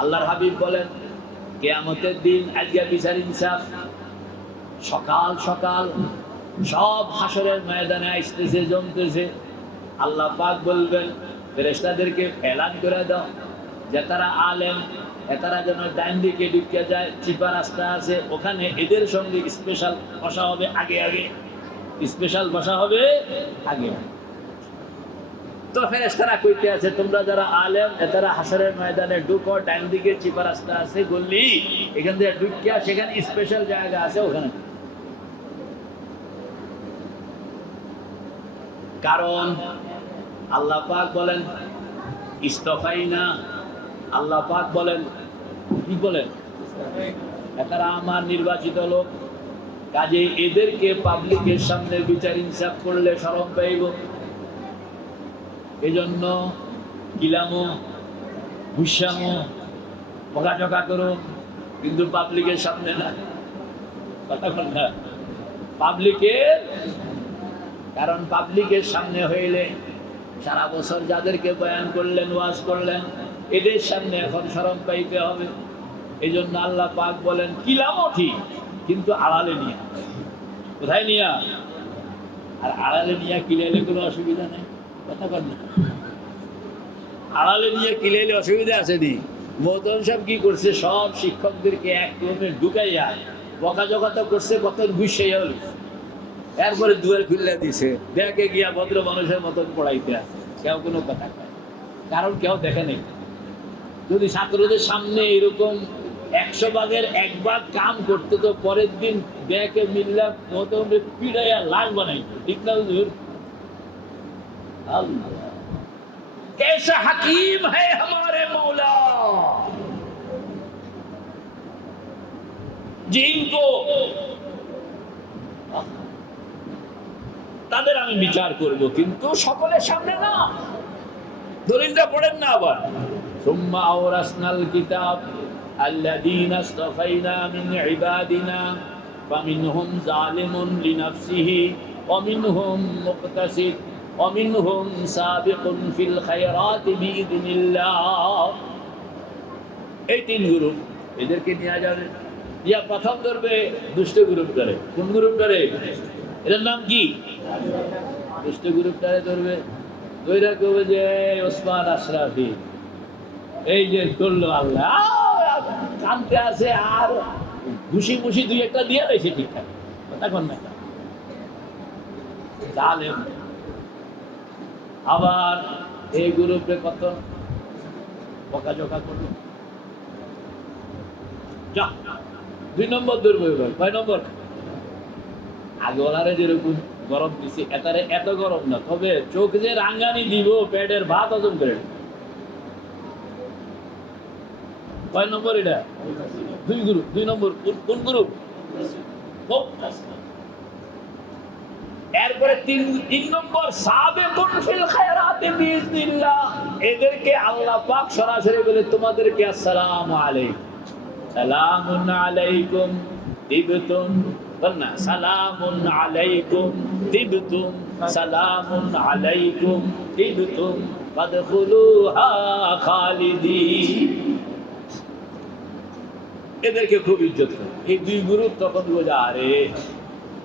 আল্লাহর হাবিব বলেন কিয়ামতের দিন আজকে বিচার ইনসাফ, সকাল সকাল সব হাসরের ময়দানে আসতেছে, জমতেছে। আল্লাহ পাক বলবেন ফেরেশতাদেরকে এলান করে দাও যে তারা আলেম, এতারা যেন ডাইন দিকে ঢুকে যায়, চিপা রাস্তা আছে ওখানে এদের সঙ্গে স্পেশাল বসা হবে আগে আগে, স্পেশাল বসা হবে আগে। তো ফেরেশতারা কইতে আছে তোমরা যারা আলেম এতারা হাসরের ময়দানে ঢুকো, ডাইন দিকে চিপা রাস্তা আছে গল্লি, এখান থেকে ঢুকিয়া সেখানে স্পেশাল জায়গা আছে ওখানে। কারণ আল্লাহ পাক বলেন ইস্তফাইনা, আল্লাহ পাক বলেন কি বলেন? এতারা আমার নির্বাচিত লোক, কাজে এদেরকে পাবলিকের সামনে বিচার ইনসাফ করলে শরম পাইব। এজন্য কিলামো ঘুষামো বকাঝকা করো, কিন্তু পাবলিকের সামনে না, কথা বল না পাবলিকের। কারণ পাবলিকের সামনে হইলে সারা বছর যাদেরকে বয়ান করলেন, ওয়াজ করলেন, এদের সামনে এখন শরম পাইতে হবে। এই জন্য আল্লাহ পাক বলেন কিলামও ঠিক, কিন্তু আড়ালে নিয়ে। কোথায় নিয়া? আর আড়ালে নিয়ে কিলাইলে কোনো অসুবিধা নেই, কথা বল না। আড়ালে নিয়ে কিলাইলে অসুবিধা আছে নি? মোহতরম সাহেব কি করছে? সব শিক্ষকদেরকে এক রুমে ঢুকাইয়া বকাঝকা তো করছে, কত গুছিয়ে হল। এরপরে দুয়ার খুললে দিছে, দেখে গিয়া ভদ্র মানুষের মতন পড়াইতে আছে, কেউ কোনো কথা কয়, কারণ কেউ দেখে নেই। যদি ছাত্রদের সামনে এরকম 100 ভাগের 1 ভাগ কাম করতে, তো পরের দিন দেখে মিল্লা প্রথম পিড়াইয়া লাশ বানাইত, ঠিক না হুজুর? আল্লাহ कैसा हकीम है हमारे मौला, जिनको তাদের আমি বিচার করব, কিন্তু সকলের সামনে না। দলিলটা পড়েন না আবার, সুম্মা আওরাসনাল কিতাব আল্লাযীনা ইসতাফাইনা মিন ইবাদিনা ফামিনহুম যালিমুন লিনাফসিহি ওয়া মিনহুম মুকতাসিদ ওয়া মিনহুম সাবিকুন ফিল খায়রাতি বিইذنিল্লাহ। এই তিন গ্রুপ, এদেরকে নিয়ে যাবে। ইয়া প্রথম ধরবে দুষ্ট গ্রুপ করে। কোন গ্রুপ করে? এর নাম কি? দুষ্ট গ্রুপটারে ধরবে। ওইরা কবে যে ওসমান আশরাফি এই যে করলো আল্লাহ কানতে আছে আর ঘুষি মুষি দুই একটা দিয়ে রয়েছে ঠিকঠাক কথা কন না। জালেম। আবার এই গ্রুপে কত বকাঝকা করলো। যা 2 নম্বর ধরবে। কয় নম্বর? আগলারে যেরকম গরম দিছি এটারে এত গরম না, তবে চোখ যে রাঙ্গানি দিব পেটের ভাত হজম করে। কয় নম্বর এটা? 2 গ্রুপ। 2 নম্বর কোন গ্রুপ? এরপরে 3 নম্বর সাবিকুন ফিল খায়রাতি বিইذনিল্লাহ। এদেরকে আল্লাহ পাক সরাসরি বলে তোমাদেরকে আসসালামু আলাইকুম, সালামুন আলাইকুম তিবতুম, বলনা সালামুন আলাইকুম তিবতুম, সালামুন আলাইকুম তিবতুম ফাদখুলুহা খালিদিন। এদেরকে খুব ইজ্জত করে। এই 2 গ্রুপ তখন বোঝা আরে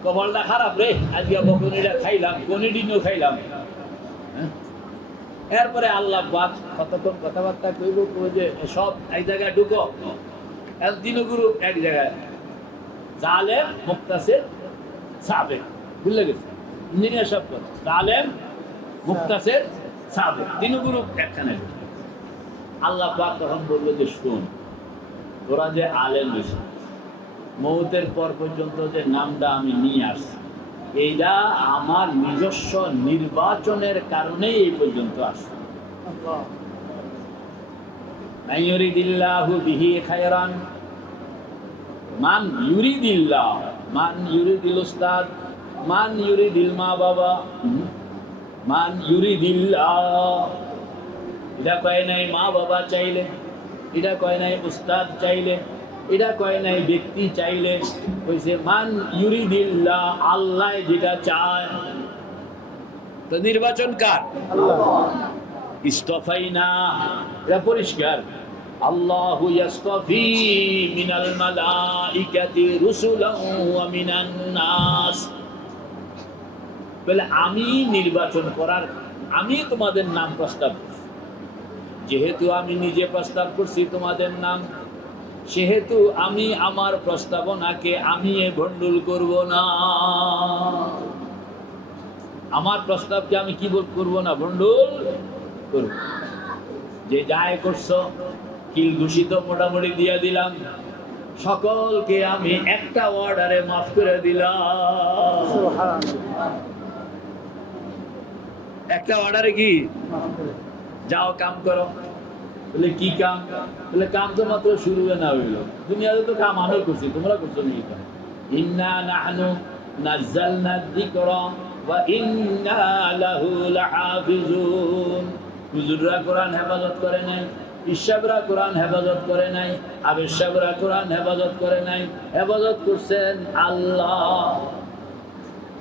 কপালটা খারাপ রে, আজকে বকনিটা খাইলাম, কোনদিনও খাইলাম। এরপরে আল্লাহ পাক কতক্ষণ কথাবার্তা কইব, যে সব এক জায়গায় ঢুকো। 3 গ্রুপ এক জায়গায়, জালেম, মুক্তাসিদ, সাবেক। ভুলে গেছে ইঞ্জিনিয়ার সব কথা। জালেম, মুক্তাসিদ, সাবেক 3 গ্রুপ একখানে। আল্লাহ পাক তখন বললো যে শোন, তোরা যে আলেম হয়েছে, মৌতের পর পর্যন্ত যে নামটা আমি নিয়ে আসছি, এইটা আমার নিজস্ব নির্বাচনের কারণেই এই পর্যন্ত আসছে। মান ইউরিদিল্লাহু বিহি খায়রান, মান ইউরিদিল্লাহ, মান ইউরিদিল উস্তাদ, মান ইউরিদিল মা বাবা, মান ইউরিদিল্লাহ। এটা কয় নাই মা বাবা চাইলে, এটা কয় নাই উস্তাদ চাইলে, এটা কয় নাই ব্যক্তি চাইলে, কইছে মান ইউরিদিল্লাহ, আল্লাহ যেটা চায়। তো নির্বাচন কার? আল্লাহ। ইসতাফাইনা, এটা পরিষ্কার। আল্লাহু ইয়াসতাফি মিনাল মালাইকাতি রুসুলান ওয়া মিনান নাস। বলে আমি নির্বাচন করার, আমি তোমাদের নাম প্রস্তাব করছি। যেহেতু আমি নিজে প্রস্তাব করছি তোমাদের নাম, সেহেতু আমি আমার প্রস্তাবনাকে আমি ভণ্ডুল করব না। আমার প্রস্তাবকে আমি কি করব না? ভণ্ডুল করব। যে যায় করছো কিল ঘুষিত মোটামুটি দিয়ে দিলাম, সকলকে আমি একটা অর্ডারে মাফ করে দিলাম। একটা অর্ডারে কি? যাও কাম করো। বলে কি কাম? বলে কাম তো মাত্র শুরু না হইল, দুনিয়াতে তো কাম আমি করছি, তোমরা করছো নাকি? ইন্না নাহনু নাযালনা যিকরা ওয়া ইন্না লাহু লাহাফিজুন। হুজুররা কোরআন হেফাজত করে নাই, ইশাবরা কোরআন হেফাজত করে নাই, আবেশাবরা কোরআন হেফাজত করে নাই, হেফাজত করছেন আল্লাহ।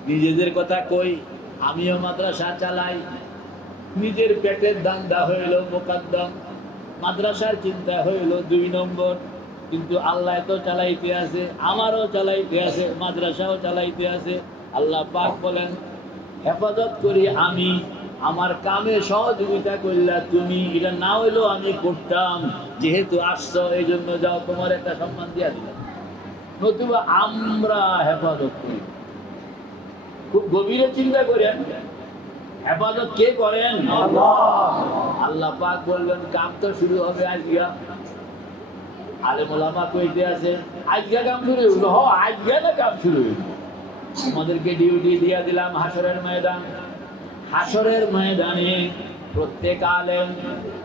নিজেদের কথা কই, আমিও মাদ্রাসা চালাই, নিজের পেটের দান্দা হইল মুকাদ্দম, মাদ্রাসার চিন্তা হইল 2 নম্বর, কিন্তু আল্লাহ তো চালাইতে আছে, আমারও চালাইতে আছে, মাদ্রাসাও চালাইতে আছে। আল্লাহ পাক বলেন হেফাজত করি আমি, আমার কামে সহযোগিতা করলা তুমি, এটা না হইলেও আমি করতাম, যেহেতু আসছো এই জন্য যাও, তোমার একটা সম্মান দিয়া দিলাম। নতুবা আমরা হেফাজত করি। খুব গভীরে চিন্তা করেন, হেফাজত কে করেন? আল্লাহ পাক বলবেন কাম তো শুরু হবে আজকে। আলেম ওলামা কইতে আছে আজকে কাম শুরু হইল। আজকে না কাম শুরু হইল। আমাদেরকে ডিউটি দিয়ে দিলাম হাসরের ময়দান। হাসরের ময়দানে প্রত্যেক আলেম,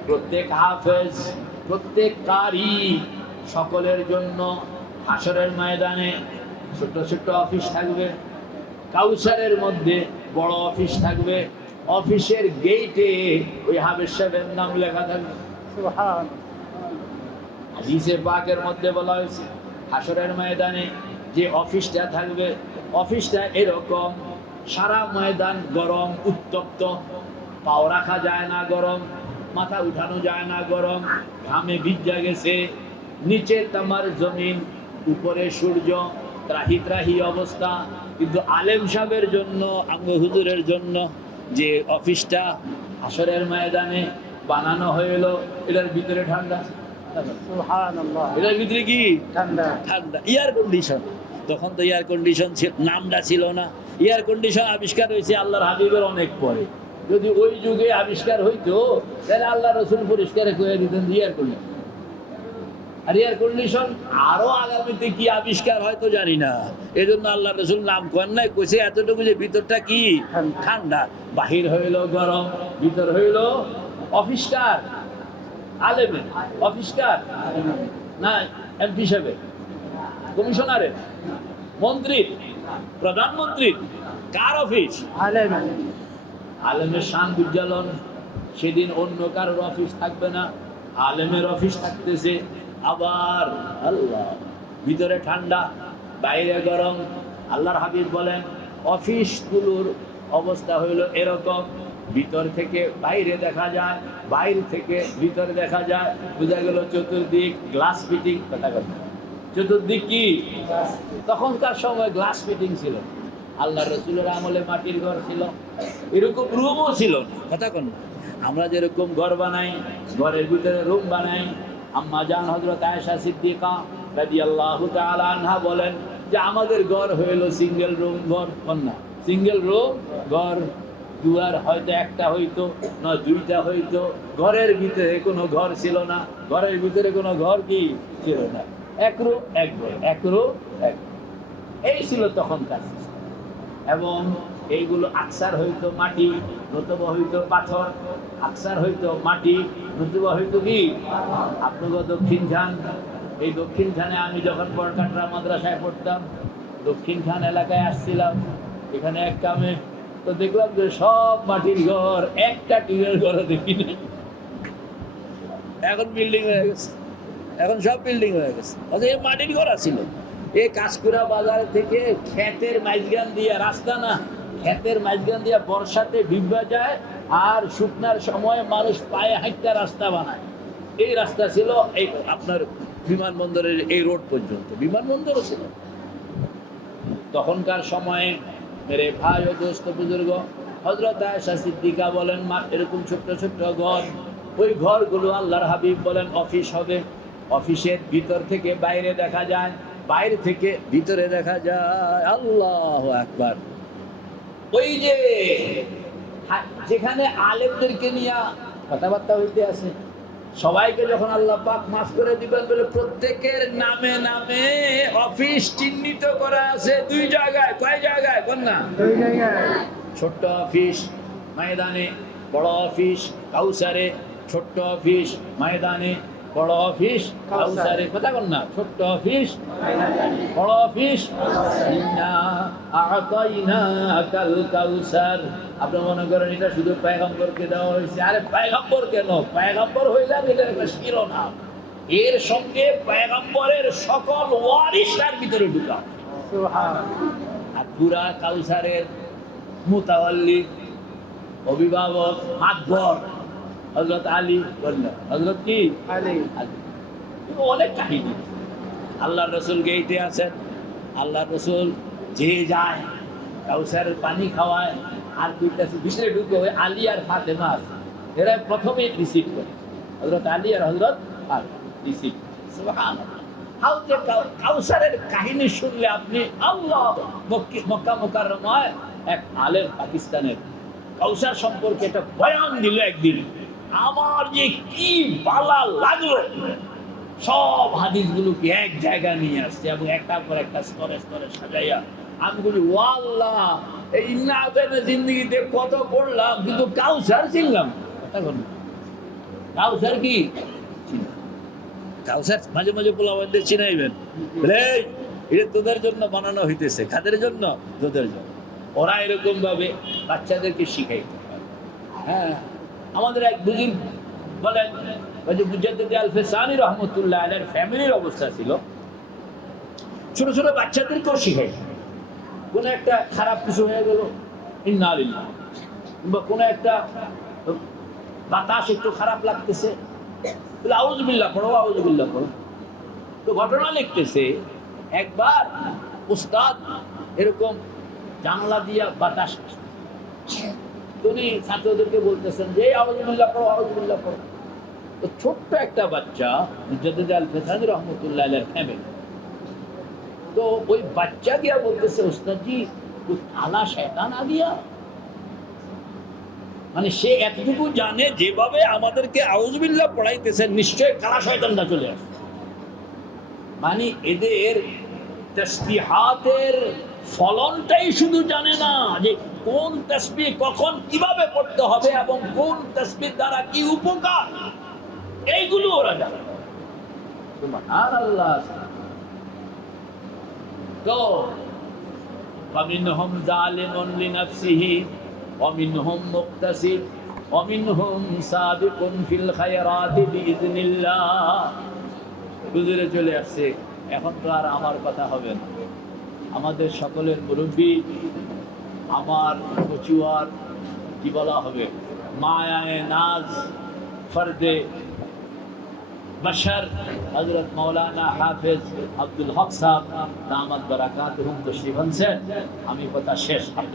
প্রত্যেক হাফেজ, প্রত্যেক কারি, সকলের জন্য হাসরের ময়দানে ছোট্ট ছোট্ট অফিস থাকবে। কাউসারের মধ্যে বড় অফিস থাকবে। অফিসের গেটে ওই হাফেজ সাহেবের নাম লেখা থাকবে। হাদিসে পাকের মধ্যে বলা হয়েছে হাসরের ময়দানে যে অফিসটা থাকবে, অফিসটা এরকম, সারা ময়দান গরম উত্তপ্ত, পাও রাখা যায় না গরম, মাথা উঠানো যায় না গরম, ঘামে ভিজা গেছে, নিচে তামার জমিন, উপরে সূর্য, ত্রাহি ত্রাহি অবস্থা। কিন্তু আলেম সাহেবের জন্য, আঙ্গ হুজুরের জন্য যে অফিসটা হাসরের ময়দানে বানানো হইল, এটার ভিতরে ঠান্ডা, এটার ভিতরে কি ঠান্ডা, ঠান্ডা, এয়ার কন্ডিশন। তখন তো এয়ার কন্ডিশন নামটা ছিল না, এয়ার কন্ডিশন আবিষ্কার হয়েছে আল্লাহর হাবিবের অনেক পরে। যদি ওই যুগে আবিষ্কার হইতো তাহলে আল্লাহ রসুল পরিষ্কার করে দিতেন এয়ার কন্ডিশন। আর এয়ার কন্ডিশন আরো আগামীতে কি আবিষ্কার হয়তো জানি না, এই জন্য আল্লাহ রসুল নাম করেন নাই, কইছে এতটুকু যে ভিতরটা কি ঠান্ডা, বাহির হইল গরম, ভিতর হইল অফিসকার, আলেমের অফিসকার না এমপি সাহেবের, কমিশনারের, মন্ত্রীর, প্রধানমন্ত্রীর, কার অফিস? আলেমের শান উজ্জ্বলন। সেদিন অন্য কারোর অফিস থাকবে না, আলেমের অফিস থাকতেছে। আবার আল্লাহ, ভিতরে ঠান্ডা, বাইরে গরম। আল্লাহর হাবিব বলেন অফিসগুলোর অবস্থা হইল এরকম, ভিতর থেকে বাইরে দেখা যায়, বাইরে থেকে ভিতরে দেখা যায়। বোঝা গেল চতুর্দিক গ্লাস ফিটিং। কথা কথা, চতুর্দিক কি? তখনকার সময় গ্লাস ফিটিং ছিল। আল্লাহ রসুলের আমলে মাটির ঘর ছিল, এরকম রুমও ছিল না। কথা কন, আমরা যেরকম ঘর বানাই, ঘরের ভিতরে রুম বানাই। আম্মা জান হযরত আয়েশা সিদ্দিকা রাদিয়াল্লাহু তাআলা আনহা বলেন যে আমাদের ঘর হইল সিঙ্গেল রুম ঘর, কন্যা সিঙ্গেল রুম ঘর, দুয়ার হয়তো একটা হইতো না দুইটা হইতো, ঘরের ভিতরে কোনো ঘর ছিল না, ঘরের ভিতরে কোনো ঘর কি ছিল না, এক রুম এক ঘর, এক রুম এক। এই ছিল তখনকার সিস্টেম। এবং এইগুলো আকসার হইতো মাটি, নতুবা হইতো পাথর। আকসার হইতো মাটি, নতুবা হইতো কি আপনার দক্ষিণ খান। এই দক্ষিণ খানে আমি যখন বরকাটরা মাদ্রাসায় পড়তাম, দক্ষিণ খান এলাকায় আসছিলাম, এখানে এক কামে তো দেখলাম যে সব মাটির ঘর, একটা টিনের ঘর দেখিনি। এখন বিল্ডিং হয়ে গেছে, এখন সব বিল্ডিং হয়ে গেছে। অথচ এই মাটির ঘর আছিল। এই কাঁচকুড়া বাজার থেকে ক্ষেতের মাঝখান দিয়ে, রাস্তা না, ক্ষেতের মাঝখান দিয়ে বর্ষাতে ভিজা যায়, আর শুকনার সময় মানুষ পায়ে হাঁটতে রাস্তা বানায়। এই রাস্তা ছিল এই আপনার বিমানবন্দরের এই রোড পর্যন্ত, বিমানবন্দরও ছিল তখনকার সময়ে। মেরে ভাই ও দোস্ত বুজুর্গ, হযরত আয়েশা সিদ্দিকা বলেন মা এরকম ছোট্ট ছোট্ট ঘর, ওই ঘরগুলো আল্লাহর হাবিব বলেন অফিস হবে। অফিসের ভিতর থেকে বাইরে দেখা যায়, বাইরে থেকে ভিতরে দেখা যায়। আল্লাহু আকবার। ওই যে যেখানে আলেমদেরকে নিয়ে কথাবার্তা হইতে আছে, সবাইকে যখন আল্লাহ পাক মাফ করে দিবেন বলে প্রত্যেকের নামে নামে অফিস চিহ্নিত করা আছে দুই জায়গায়। কয় জায়গায়? কোন না? দুই জায়গায়। ছোট্ট অফিস ময়দানে, বড় অফিস কাউসারে। ছোট্ট অফিস ময়দানে, বড় অফিস কাউসারে। কথা বল না, ছোট্ট অফিস বড় অফিস। ইন্না আ'তাইনাকাল কাউসার। আপনি মনে করেন এটা শুধু পয়গম্বরকে দেওয়া হয়েছে। আরে পয়গম্বর কেন? পয়গম্বর হইলেন এটার একটা শিরোনাম, এর সঙ্গে পয়গম্বরের সকল ওয়ারিস তার ভিতরে ঢুকা। আর পুরা কাউসারের মুতাওয়াল্লি, অভিভাবক, মাতবর হযরত আলী। বললেন হযরত কি? আলী। অনেক কাহিনী। আল্লাহ রসুল গেইটে আছেন, আল্লাহ রসুল যে যায় কাউসারের পানি খাওয়ায়, আর দুইটা ভিতরে ঢুকে ওই আলী আর ফাতেমা আছে, এরা প্রথমে রিসিভ করে। হযরত আলী আর হযরত রিসিভ। সুবহানাল্লাহ। কাউসারের কাহিনী শুনলে আপনি আল্লাহ। মক্কা মুকাররমায় এক আলেম পাকিস্তানের কাউসার সম্পর্কে একটা বয়ান দিল একদিন। আমার যে কি বালা লাগলো, সব হাদিসগুলোকে এক জায়গায় নিয়ে আসছে এবং একটার পর একটা স্তরে স্তরে সাজাইয়া। আমি বলি ওয়াল্লাহ, এই ইন্না আতাইনা জিন্দেগিতে কত পড়লাম, কিন্তু কাউসার চিনলাম। কাউসার কি? কাউসার মাঝে মাঝে পোলাবানদের চিনাইবেন, এটা তোদের জন্য বানানো হইতেছে। কাদের জন্য? তোদের জন্য। ওরা এরকম ভাবে বাচ্চাদেরকে শিখাইতে হয়। হ্যাঁ, আমাদের এক বুজুর্গ বলেন ওই যে মুজাদ্দিদ আল-ফিসানি রহমতুল্লাহ আলাইহির ফ্যামিলির অবস্থা ছিল ছোট ছোট বাচ্চাদেরকেও শিখাই কোনো একটা খারাপ কিছু হয়ে গেল ইন্না লিল্লাহ, বা কোনো একটা বাতাস একটু খারাপ লাগতেছে বলে আউযুবিল্লাহ পড়ো, আউযুবিল্লাহ পড়ো। তো ঘটনা লিখতেছে একবার উস্তাদ এরকম জানলা দিয়া বাতাস উনি ছাত্রদেরকে বলতেছেন যে আউযুবিল্লাহ পড়ো, আউযুবিল্লাহ পড়ো। তো ছোট্ট একটা বাচ্চা মুজাদ্দিদ আল-ফিসানি রাহমাতুল্লাহ আলাইহির ফ্যামিলি, তো ওই বাচ্চা গিয়া বলতেছে উস্তাদ জি কোই কালা শয়তান আ গিয়া। মানে সে এতটুকু জানে যেভাবে আমাদেরকে আউযুবিল্লাহ পড়াইতেছেন নিশ্চয়ই কালা শয়তানটা চলে আসছে। মানে এদের তাসবিহাতের ফলনটাই শুধু জানে না যে কোন তাসবিহ কখন কিভাবে পড়তে হবে এবং কোন তাসবিহ দ্বারা কি উপকার, এইগুলো ওরা জানে। সুবহানাল্লাহ। তো ফামিনহুম যালিমুন লিনাফসিহি ওয়া মিনহুম মুকতাসিব ওয়া মিনহুম সাবিকুন ফিল খায়রাতি বিইذنিল্লাহ। হুজুরে চলে আসছে, এখন তো আর আমার কথা হবে না। আমাদের সকলের মুরব্বী, আমার কচুয়ার কি বলা হবে, মায়ায়ে নাজ ফর্দে बशर हजरत मौलाना हाफिज अब्दुल हक साहब दामत बरकातहुम तशरीफन से हमें पता शेष।